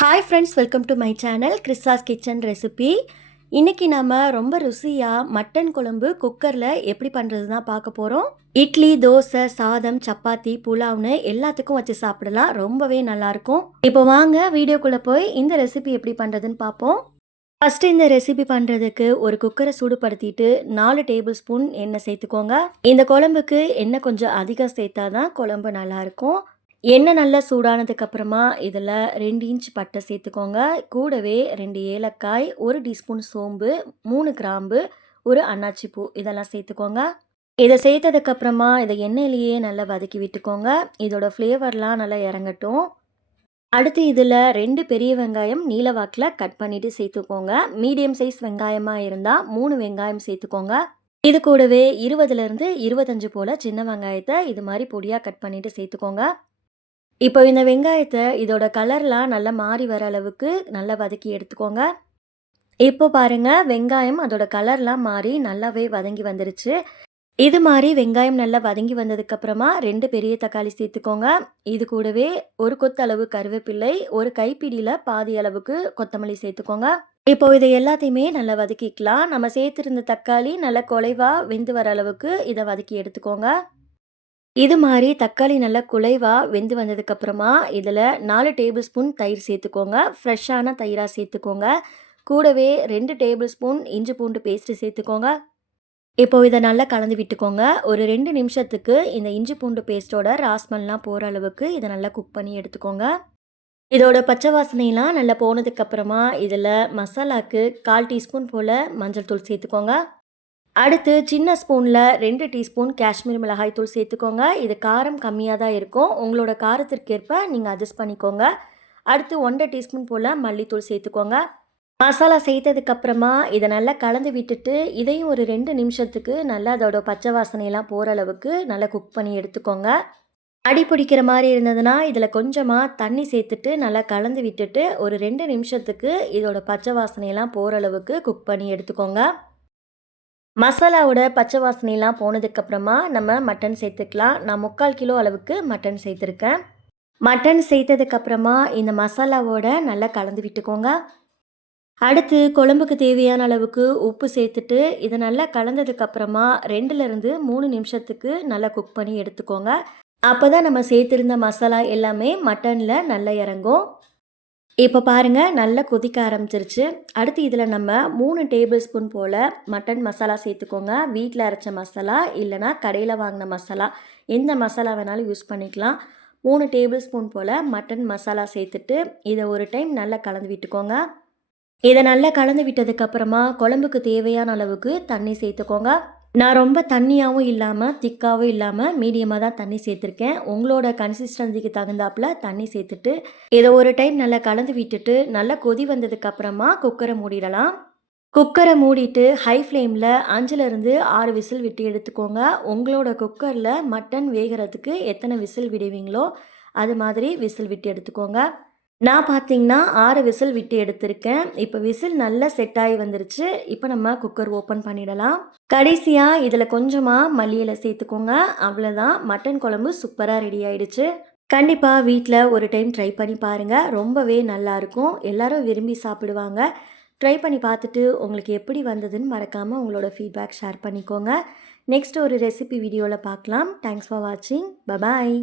Hi friends, welcome to my channel கிறிஸ்தாஸ் kitchen recipe. இன்றைக்கி நம்ம ரொம்ப ருசியாக மட்டன் குழம்பு குக்கரில் எப்படி பண்ணுறது தான் பார்க்க போகிறோம். இட்லி, தோசை, சாதம், சப்பாத்தி, புலாவ்னு எல்லாத்துக்கும் வச்சு சாப்பிடலாம். ரொம்பவே நல்லாயிருக்கும். இப்போ வாங்க வீடியோக்குள்ளே போய் இந்த ரெசிபி எப்படி பண்ணுறதுன்னு பார்ப்போம். ஃபஸ்ட்டு இந்த ரெசிபி பண்ணுறதுக்கு ஒரு குக்கரை சூடுபடுத்திட்டு 4 டேபிள் ஸ்பூன் எண்ணெய் சேர்த்துக்கோங்க. இந்த குழம்புக்கு எண்ணெய் கொஞ்சம் அதிகம் சேர்த்தா தான் குழம்பு நல்லாயிருக்கும். எண்ணெய் நல்லா சூடானதுக்கப்புறமா இதில் 2 இன்ச் பட்டை சேர்த்துக்கோங்க. கூடவே 2 ஏலக்காய், 1 டீஸ்பூன் சோம்பு, 3 கிராம்பு, ஒரு அன்னாச்சி பூ இதெல்லாம் சேர்த்துக்கோங்க. இதை சேர்த்ததுக்கப்புறமா இதை எண்ணெயிலேயே நல்லா வதக்கி விட்டுக்கோங்க. இதோட ஃப்ளேவர்லாம் நல்லா இறங்கட்டும். அடுத்து இதில் 2 பெரிய வெங்காயம் நீல வாக்கில் கட் பண்ணிவிட்டு சேர்த்துக்கோங்க. மீடியம் சைஸ் வெங்காயமாக இருந்தால் 3 வெங்காயம் சேர்த்துக்கோங்க. இது கூடவே 20லேருந்து 25 போல் சின்ன வெங்காயத்தை இது மாதிரி பொடியாக கட் பண்ணிவிட்டு சேர்த்துக்கோங்க. இப்போ இந்த வெங்காயத்தை இதோட கலர்லாம் நல்லா மாறி வர அளவுக்கு நல்லா வதக்கி எடுத்துக்கோங்க. இப்போ பாருங்கள், வெங்காயம் அதோட கலர்லாம் மாறி நல்லாவே வதங்கி வந்துருச்சு. இது மாதிரி வெங்காயம் நல்லா வதங்கி வந்ததுக்கப்புறமா 2 பெரிய தக்காளி சேர்த்துக்கோங்க. இது கூடவே ஒரு கொத்தளவு கருவேப்பிள்ளை, ஒரு கைப்பிடியில் பாதி அளவுக்கு கொத்தமல்லி சேர்த்துக்கோங்க. இப்போ இதை எல்லாத்தையுமே நல்லா வதக்கிக்கலாம். நம்ம சேர்த்துருந்த தக்காளி நல்லா குலைவாக வெந்து வர அளவுக்கு இதை வதக்கி எடுத்துக்கோங்க. இது மாதிரி தக்காளி நல்லா குலைவாக வெந்து வந்ததுக்கப்புறமா இதில் 4 டேபிள் ஸ்பூன் தயிர் சேர்த்துக்கோங்க. ஃப்ரெஷ்ஷான தயிராக சேர்த்துக்கோங்க. கூடவே 2 டேபிள் ஸ்பூன் இஞ்சி பூண்டு பேஸ்ட்டு சேர்த்துக்கோங்க. இப்போது இதை நல்லா கலந்து விட்டுக்கோங்க. ஒரு 2 நிமிஷத்துக்கு இந்த இஞ்சி பூண்டு பேஸ்ட்டோட ராஸ்மெல்லாம் போகிற அளவுக்கு இதை நல்லா குக் பண்ணி எடுத்துக்கோங்க. இதோட பச்சை வாசனைலாம் நல்லா போனதுக்கப்புறமா இதில் மசாலாவுக்கு 1/4 டீஸ்பூன் போல் மஞ்சள் தூள் சேர்த்துக்கோங்க. அடுத்து சின்ன ஸ்பூனில் 2 டீஸ்பூன் காஷ்மீர் மிளகாய் தூள் சேர்த்துக்கோங்க. இது காரம் கம்மியாக தான் இருக்கும். உங்களோட காரத்திற்கேற்ப நீங்கள் அட்ஜஸ்ட் பண்ணிக்கோங்க. அடுத்து 1/2 டீஸ்பூன் போல் மல்லித்தூள் சேர்த்துக்கோங்க. மசாலா சேர்த்ததுக்கப்புறமா இதை நல்லா கலந்து விட்டுட்டு இதையும் ஒரு 2 நிமிஷத்துக்கு நல்லா அதோட பச்சை வாசனையெல்லாம் போகிற அளவுக்கு நல்லா குக் பண்ணி எடுத்துக்கோங்க. அடி பிடிக்கிற மாதிரி இருந்ததுன்னா இதில் கொஞ்சமாக தண்ணி சேர்த்துட்டு நல்லா கலந்து விட்டுட்டு ஒரு 2 நிமிஷத்துக்கு இதோட பச்சை வாசனையெல்லாம் போகிற அளவுக்கு குக் பண்ணி எடுத்துக்கோங்க. மசாலாவோட பச்சை வாசனைலாம் போனதுக்கப்புறமா நம்ம மட்டன் சேர்த்துக்கலாம். நான் 3/4 கிலோ அளவுக்கு மட்டன் சேர்த்துருக்கேன். மட்டன் சேர்த்ததுக்கப்புறமா இந்த மசாலாவோட நல்லா கலந்து விட்டுக்கோங்க. அடுத்து குழம்புக்கு தேவையான அளவுக்கு உப்பு சேர்த்துட்டு இதை நல்லா கலந்ததுக்கப்புறமா 2லேருந்து 3 நிமிஷத்துக்கு நல்லா குக் பண்ணி எடுத்துக்கோங்க. அப்போ தான் நம்ம சேர்த்துருந்த மசாலா எல்லாமே மட்டனில் நல்லா இறங்கும். இப்போ பாருங்கள், நல்லா கொதிக்க ஆரம்பிச்சிருச்சு. அடுத்து இதில் நம்ம 3 டேபிள் ஸ்பூன் போல் மட்டன் மசாலா சேர்த்துக்கோங்க. வீட்டில் அரைச்ச மசாலா இல்லைனா கடையில் வாங்கின மசாலா, எந்த மசாலா வேணாலும் யூஸ் பண்ணிக்கலாம். 3 டேபிள் ஸ்பூன் போல் மட்டன் மசாலா சேர்த்துட்டு இதை ஒரு டைம் நல்லா கலந்து விட்டுக்கோங்க. இதை நல்லா கலந்து விட்டதுக்கப்புறமா குழம்புக்கு தேவையான அளவுக்கு தண்ணி சேர்த்துக்கோங்க. நான் ரொம்ப தண்ணியாகவும் இல்லாமல் திக்காகவும் இல்லாமல் மீடியமாக தான் தண்ணி சேர்த்துருக்கேன். உங்களோட கன்சிஸ்டன்சிக்கு தகுந்தாப்பில் தண்ணி சேர்த்துட்டு இதை ஒரு டைம் நல்லா கலந்து விட்டுட்டு நல்லா கொதி வந்ததுக்கப்புறமா குக்கரை மூடிடலாம். குக்கரை மூடிட்டு ஹை ஃப்ளேமில் 5லேருந்து 6 விசில் விட்டு எடுத்துக்கோங்க. உங்களோட குக்கரில் மட்டன் வேகிறதுக்கு எத்தனை விசில் விடுவீங்களோ அது மாதிரி விசில் விட்டு எடுத்துக்கோங்க. நான் பார்த்தீங்கன்னா 6 விசில் விட்டு எடுத்திருக்கேன். இப்போ விசில் நல்லா செட் ஆகி வந்துருச்சு. இப்போ நம்ம குக்கர் ஓப்பன் பண்ணிடலாம். கடைசியாக இதில் கொஞ்சமாக மல்லி இலை சேர்த்துக்கோங்க. அவ்வளோதான், மட்டன் குழம்பு சூப்பராக ரெடி ஆயிடுச்சு. கண்டிப்பாக வீட்டில் ஒரு டைம் ட்ரை பண்ணி பாருங்கள். ரொம்பவே நல்லாயிருக்கும். எல்லாரும் விரும்பி சாப்பிடுவாங்க. ட்ரை பண்ணி பார்த்துட்டு உங்களுக்கு எப்படி வந்ததுன்னு மறக்காமல் உங்களோட ஃபீட்பேக் ஷேர் பண்ணிக்கோங்க. நெக்ஸ்ட் ஒரு ரெசிபி வீடியோவில் பார்க்கலாம். தேங்க்ஸ் ஃபார் வாட்சிங். பபாய்.